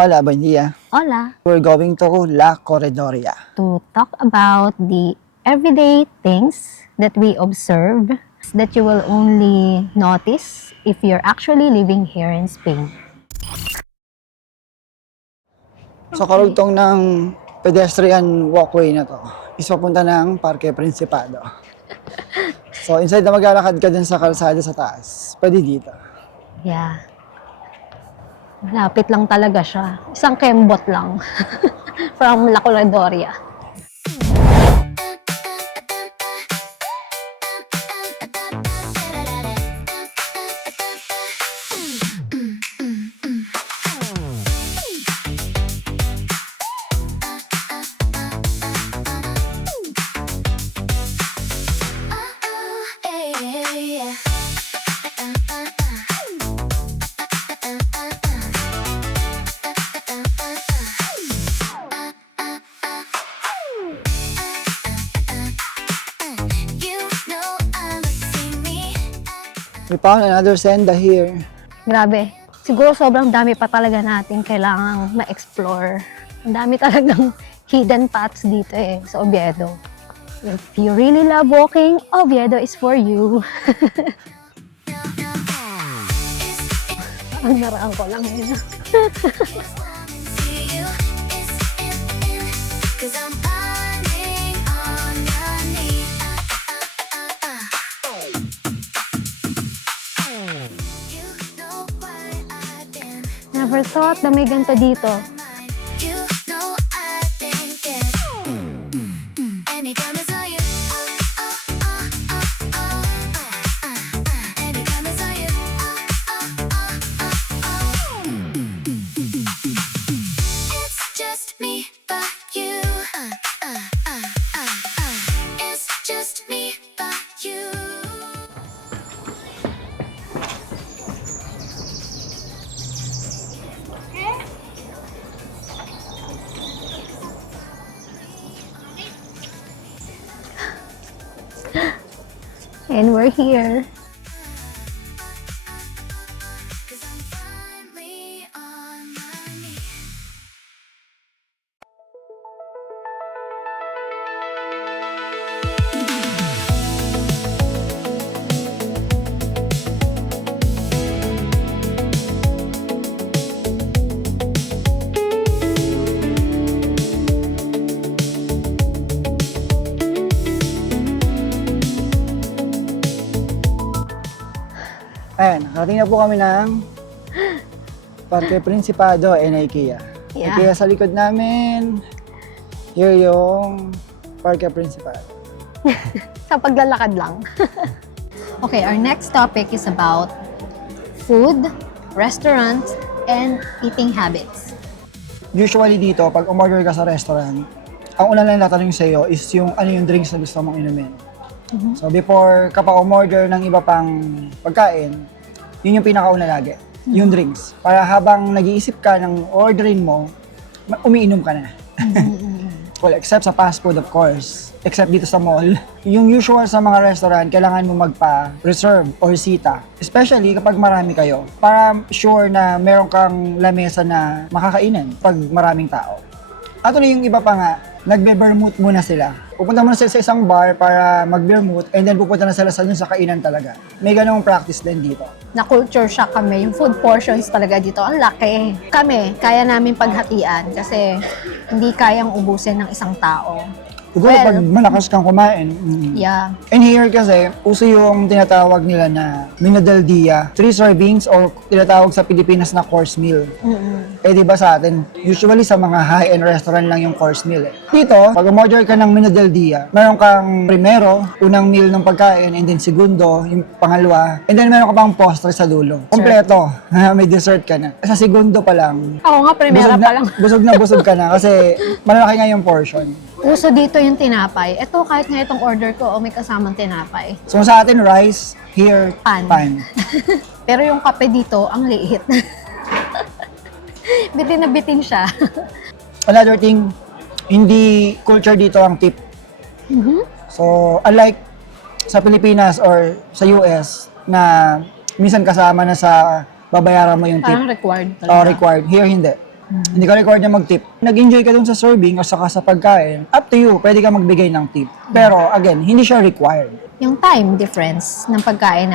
Hola, buen día. Hola, We're going to La Corredoria. to talk about the everyday things that we observe that you will only notice if you're actually living here in Spain. So, karugtong ng pedestrian walkway na to is papunta ng Parque Principado. So, inside na maglalakad ka dun sa kalsada sa taas, pwede dito. Yeah. Lapit lang talaga siya. Isang kembot lang. From La Corredoria. We found another senda here. Grabe. Siguro sobrang dami pa talaga natin kailangang ma-explore. Ang dami talagang hidden paths dito sa Oviedo. If you really love walking, Oviedo is for you. Ang naraan ko lang yun. Never thought na may ganito dito. And we're here. Ayan, nakarating na po kami ng Parque Principado and IKEA. Yeah. IKEA sa likod namin. Here yung Parque Principado. Sa paglalakad lang. Okay, our next topic is about food, restaurants, and eating habits. Usually dito, pag umorder ka sa restaurant, ang una lang tatanungin sa iyo is yung ano yung drinks na gusto mong inumin. So before ka pa umorder ng iba pang pagkain, yun yung pinakauna lagi, yung drinks. Para habang nag-iisip ka ng orderin mo, umiinom ka na. Well, except sa fast food, of course. Except dito sa mall. Yung usual sa mga restaurant, kailangan mo magpa-reserve or sita. Especially kapag marami kayo. Para sure na meron kang lamesa na makakainan pag maraming tao. At yung iba pa nga, nagbe-vermouth muna sila. Pupunta muna sila sa isang bar para mag-vermouth and then pupunta na sila sa kainan talaga. May ganung practice din dito. Na-culture shock kami. Yung food portions talaga dito, ang laki. Kami, kaya namin paghatian kasi hindi kayang ubusin ng isang tao. Siguro pag malakas kang kumain. Yeah. And here kasi, uso yung tinatawag nila na menú del día. 3 servings or tinatawag sa Pilipinas na course meal. Eh di ba sa atin, usually sa mga high-end restaurant lang yung course meal. Dito, pag umorder ka ng menú del día, meron kang primero, unang meal ng pagkain, and then segundo, yung pangalawa, and then meron ka pang postre sa dulo. Kompleto. May dessert ka na. Sa segundo pa lang, Ako nga, primera pa lang. busog ka na kasi malalaki nga yung portion. Uso dito yung tinapay. Ito, kahit nga itong order ko, may kasamang tinapay. So sa atin, rice, here, pan. Pero yung kape dito, ang liit. Bitin na bitin siya. Another thing, hindi culture dito ang tip. So, unlike sa Pilipinas or sa US na minsan kasama na sa babayaran mo yung tip. Parang required talaga. Required. Here, hindi. Hindi ka required na mag-tip. Nag-enjoy ka dun sa serving o saka sa pagkain, up to you, pwede ka magbigay ng tip. Pero again, hindi siya required. Yung time difference ng pagkain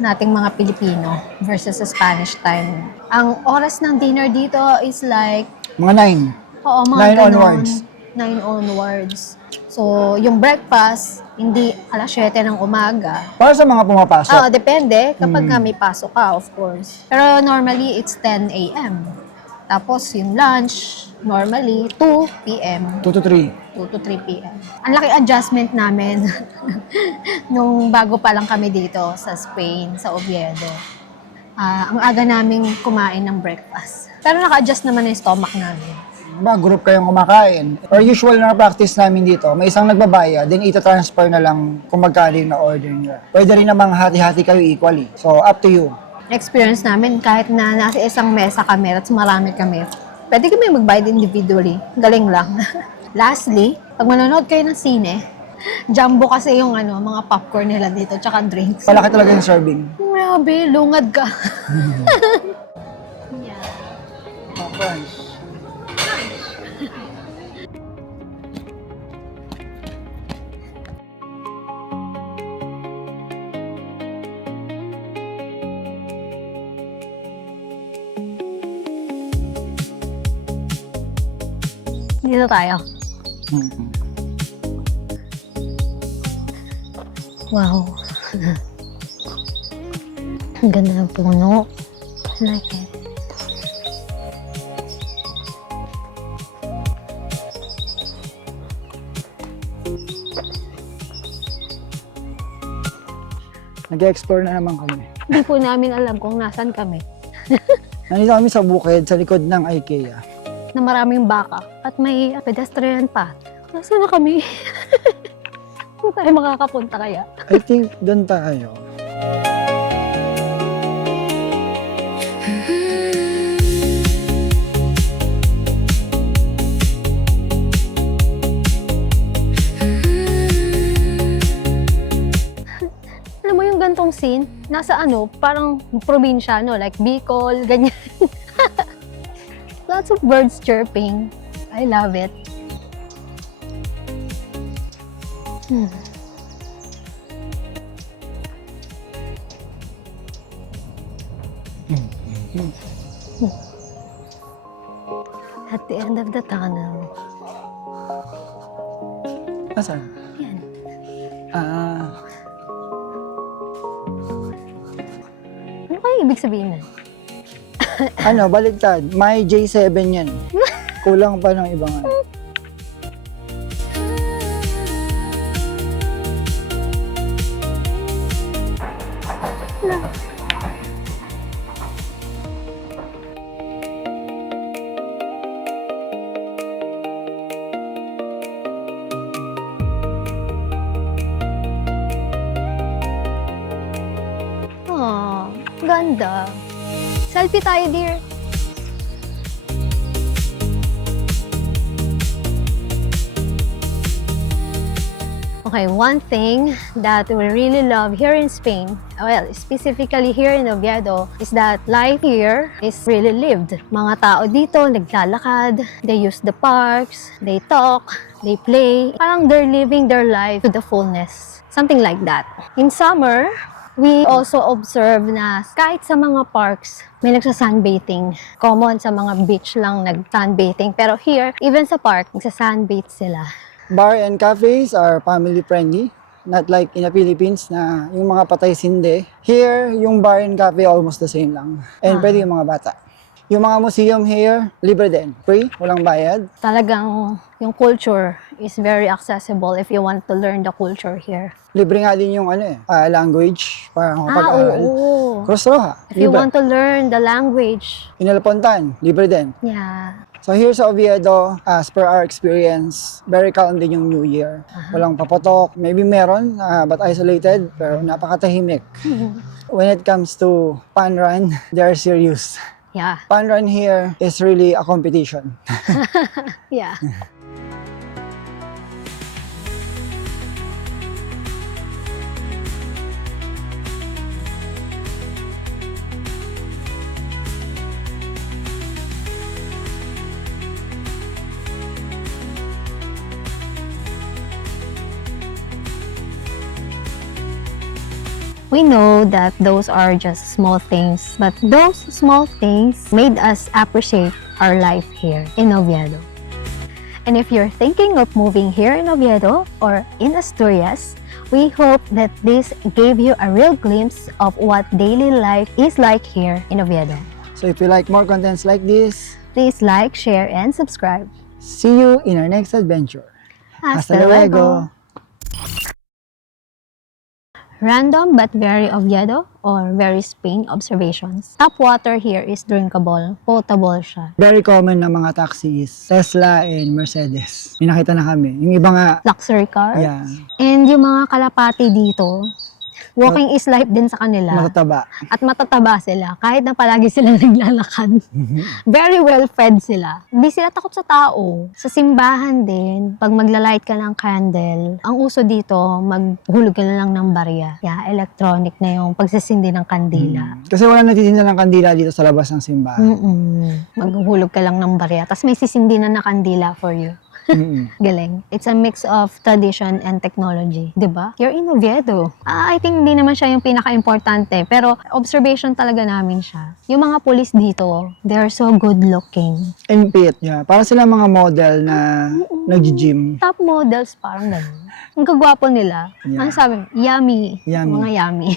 nating mga Pilipino versus sa Spanish time. Ang oras ng dinner dito is like, Mga 9. oo, mga 9 ganon, onwards. 9 onwards. So, yung breakfast, hindi alas 7 ng umaga. Para sa mga pumapasok. Oo, depende kapag nga may pasok ka, of course. Pero normally, it's 10 a.m. Tapos, yung lunch, normally, 2 p.m. 2 to 3. 2 to 3 p.m. Ang laki adjustment namin nung bago pa lang kami dito sa Spain, sa Oviedo. Ang aga naming kumain ng breakfast. Pero naka-adjust naman yung stomach namin. Group kayong kumakain. Or usual na practice namin dito, may isang nagbabayad, then ita-transfer na lang kung magkano yung na-order niya. Pwede rin namang hati-hati kayo equally. So, up to you. Experience namin, kahit na nasa isang mesa kami at marami kami, pwede kami magbayad individually. Galing lang. Lastly, pag manonood kayo ng sine, jumbo kasi yung mga popcorn nila dito, tsaka drinks. Palaki talaga yung serving. Grabe, lungad ka. Yeah. Oh, friends. Dito tayo. Wow. Ang ganda ng puno. I like it. Nag-explore na naman kami. Hindi po namin alam kung nasan kami. Nandito kami sa bukid, sa likod ng IKEA. Na maraming baka at may pedestrian path. Nasaan na kami? Saan tayo makakapunta kaya? I think doon tayo. Alam mo yung gantong scene? Nasa parang probinsya, like Bicol, ganyan. Lots of birds chirping. I love it. At the end of the tunnel. Nasaan? Yan. Ano kaya ibig sabihin nun? Baligtad. May J7 yan. Kulang pa ng ibang Oh, ganda. Selfie tayo, dear. Okay, one thing that we really love here in Spain, well, specifically here in Oviedo, is that life here is really lived. Mga tao dito naglalakad, they use the parks, they talk, they play. Parang they're living their life to the fullness. Something like that. In summer, we also observe na kahit sa mga parks, may nagsa-sunbathing. Common sa mga beach lang nag-sunbathing. Pero here, even sa park, nagsa-sunbath sila. Bar and cafes are family friendly. Not like in the Philippines na yung mga patay sinde. Here, yung bar and cafe almost the same lang. And pwede yung mga bata. Yung mga museum here, libre din. Free, walang bayad. Talagang yung culture is very accessible if you want to learn the culture here. Libre nga din yung language para makapag-aral. Oo. Cross Roja, If you libre. want to learn the language, Inalapontan, libre din. yeah. So here sa Oviedo, as per our experience, very calm din yung New Year. Walang papotok. Maybe meron, but isolated, pero napakatahimik. When it comes to fun run, they're serious. Yeah. Fun run here is really a competition. Yeah. We know that those are just small things, but those small things made us appreciate our life here in Oviedo. And if you're thinking of moving here in Oviedo or in Asturias, we hope that this gave you a real glimpse of what daily life is like here in Oviedo. So if you like more contents like this, Please like, share, and subscribe. see you in our next adventure. Hasta luego! Random but very Oviedo or very Spain observations. Tap water here is drinkable, potable siya. Very common na mga taxi is Tesla and Mercedes. May nakita na kami. Yung iba nga, Luxury car. yeah, And yung mga kalapati dito, walking is life din sa kanila. matataba. At matataba sila kahit na palagi sila naglalakad. Very well fed sila. Hindi sila takot sa tao. Sa simbahan din, pag maglalight ka ng candle, ang uso dito, maghulog ka na lang ng barya. Yeah, electronic na yung pagsisindi ng kandila. Kasi wala nagtitinda ng kandila dito sa labas ng simbahan. Maghulog ka lang ng barya. Tapos may sisindi na na kandila for you. Galing. It's a mix of tradition and technology. 'Di ba? You're in Oviedo. I think hindi naman siya yung pinaka-importante. Pero observation talaga namin siya. Yung mga police dito, they're so good looking. And fit, yeah. Para sila mga model na nag-gym. Top models, parang gano'n. Ang kagwapo nila. Yeah. Ano sabi? Yummy. Yummy. Mga yummy.